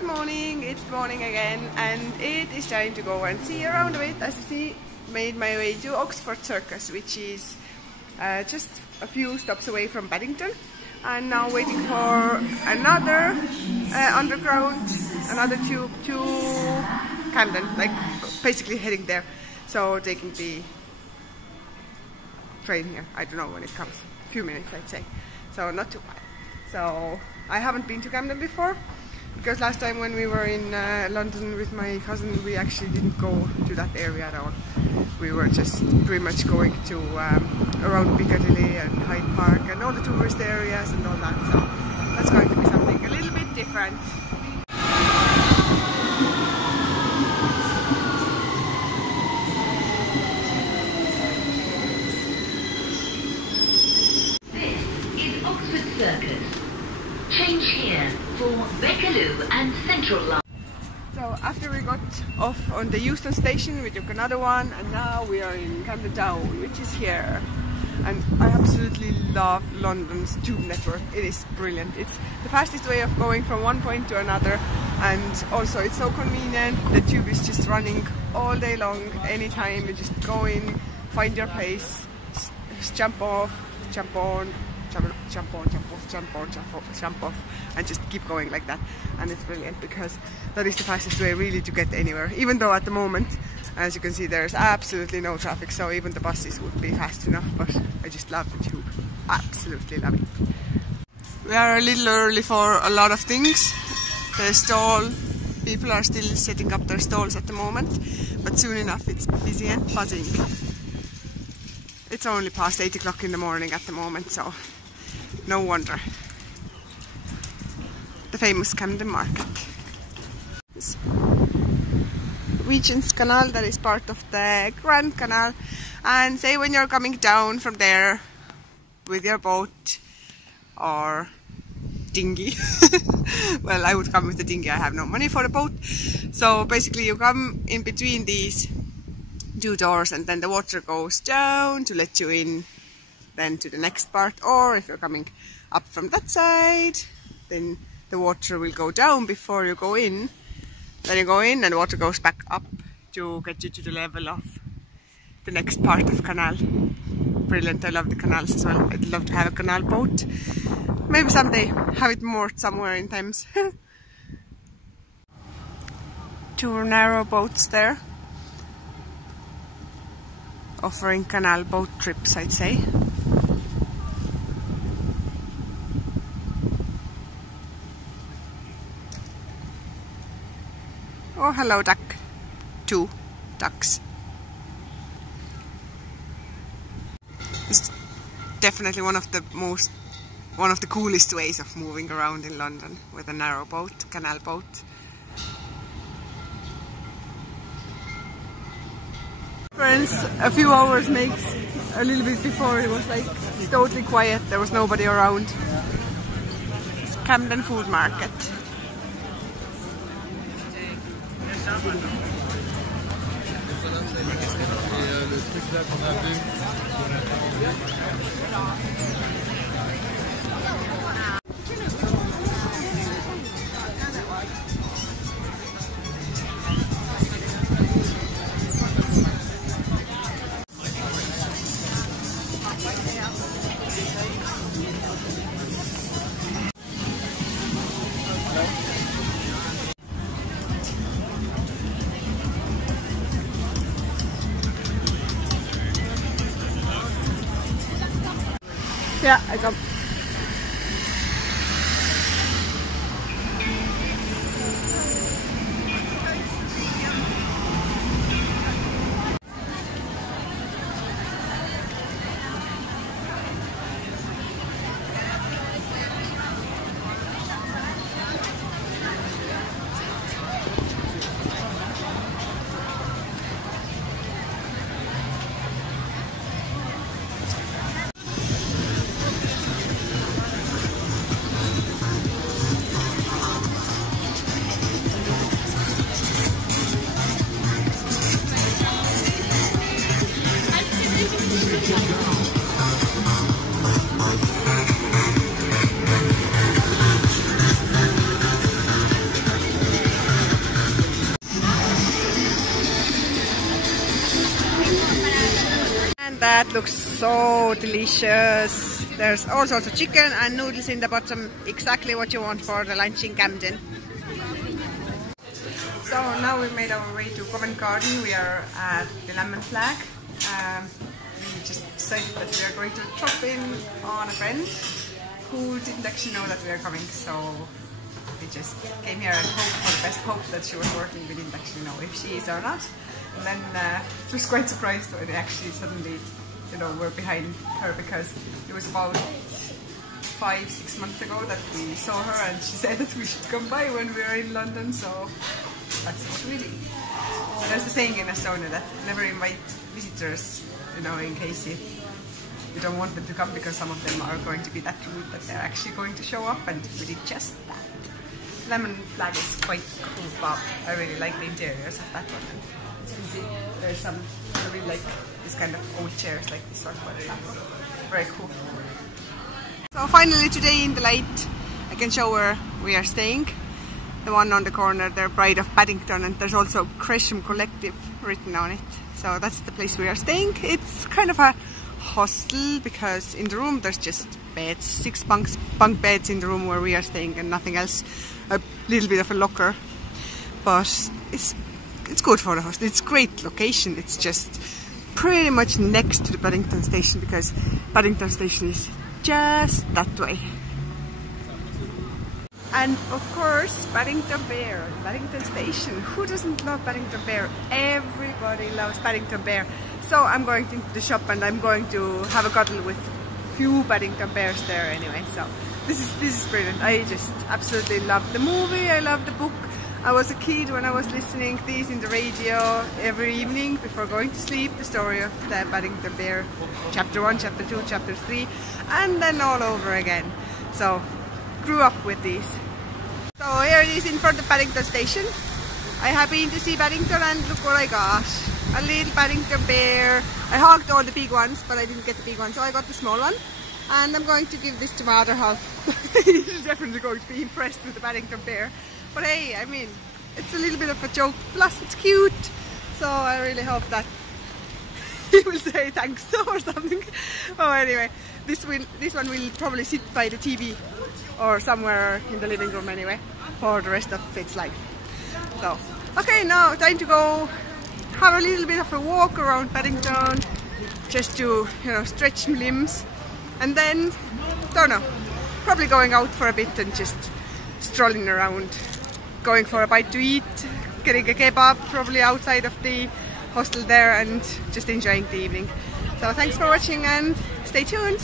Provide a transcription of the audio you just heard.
good morning, it's morning again and it is time to go and see around a bit. As you see, made my way to Oxford Circus, which is just a few stops away from Paddington, and now waiting for another underground, another tube to Camden, like basically heading there. So taking the train here, I don't know when it comes, a few minutes I'd say, so not too bad. So I haven't been to Camden before, because last time when we were in London with my cousin, we actually didn't go to that area at all. We were just pretty much going to around Piccadilly and Hyde Park and all the tourist areas and all that, so that's going to be something a little bit different. This is Oxford Circus. Change here for Bakerloo and Central Line. So after we got off on the Euston station, we took another one, and now we are in Camden Town, which is here. And I absolutely love London's tube network. It is brilliant. It's the fastest way of going from one point to another, and also it's so convenient. The tube is just running all day long, anytime. You just go in, find your place, just jump off, jump on, jump on, jump off, jump on, jump off, and just keep going like that. And it's brilliant because that is the fastest way really to get anywhere, even though at the moment, as you can see, there's absolutely no traffic, so even the buses would be fast enough. But I just love the tube, absolutely love it. We are a little early for a lot of things. The stall people are still setting up their stalls at the moment, but soon enough it's busy and buzzing. It's only past 8 o'clock in the morning at the moment, so no wonder. The famous Camden Market. This Regent's Canal, that is part of the Grand Canal, and say when you're coming down from there with your boat or dinghy, well, I would come with the dinghy, I have no money for the boat, so basically you come in between these two doors and then the water goes down to let you in then to the next part, or if you're coming up from that side, then the water will go down before you go in. Then you go in and the water goes back up to get you to the level of the next part of canal. Brilliant, I love the canals as well. I'd love to have a canal boat. Maybe someday have it moored somewhere in Thames. Two narrow boats there, offering canal boat trips, I'd say. Oh, hello duck. Two ducks. It's definitely one of the coolest ways of moving around in London, with a narrow boat, canal boat. Friends, a few hours makes a little bit before it was like totally quiet, there was nobody around. It's Camden Food Market. Yeah, I come. That looks so delicious. There's all sorts of chicken and noodles in the bottom. Exactly what you want for the lunch in Camden. So now we made our way to Covent Garden. We are at the Lemon Flag. We just decided that we are going to drop in on a friend who didn't actually know that we are coming. So we just came here and hoped for the best hope that she was working. We didn't actually know if she is or not. And then it was quite surprised when actually suddenly, you know, we're behind her, because it was about 5-6 months ago that we saw her and she said that we should come by when we were in London, so that's what we did. There's a saying in Estonia that never invite visitors, you know, in case you don't want them to come, because some of them are going to be that rude that they're actually going to show up, and we did just that. Lemon Flag is quite cool pub. I really like the interiors of that one. And you can see there's some, I really like this kind of old chairs like this one, but very cool. So finally today in the light I can show where we are staying. The one on the corner there, Bride of Paddington, and there's also Gresham Collective written on it. So that's the place we are staying. It's kind of a hostel, because in the room there's just beds, 6 bunk beds in the room where we are staying and nothing else. A little bit of a locker, but it's good for the hostel. It's a great location. It's just pretty much next to the Paddington station, because Paddington station is just that way. And of course, Paddington Bear, Paddington Station. Who doesn't love Paddington Bear? Everybody loves Paddington Bear. So I'm going into the shop and I'm going to have a cuddle with few Paddington Bears there anyway. So this is brilliant. I just absolutely love the movie. I love the book. I was a kid when I was listening to these in the radio every evening before going to sleep. The story of the Paddington Bear, chapter 1, chapter 2, chapter 3, and then all over again. So grew up with these. So here it is in front of Paddington Station. I have been to see Paddington and look what I got. A little Paddington Bear. I hogged all the big ones, but I didn't get the big one, so I got the small one. And I'm going to give this to my other half. He's definitely going to be impressed with the Paddington Bear. But hey, I mean, it's a little bit of a joke, plus it's cute. So I really hope that he will say thanks or something. Oh, anyway, this one will probably sit by the TV or somewhere in the living room anyway for the rest of its life. So, okay, now time to go have a little bit of a walk around Paddington, just to, you know, stretch limbs, and then, don't know, probably going out for a bit and just strolling around, going for a bite to eat, getting a kebab probably outside of the hostel there, and just enjoying the evening. So thanks for watching and stay tuned.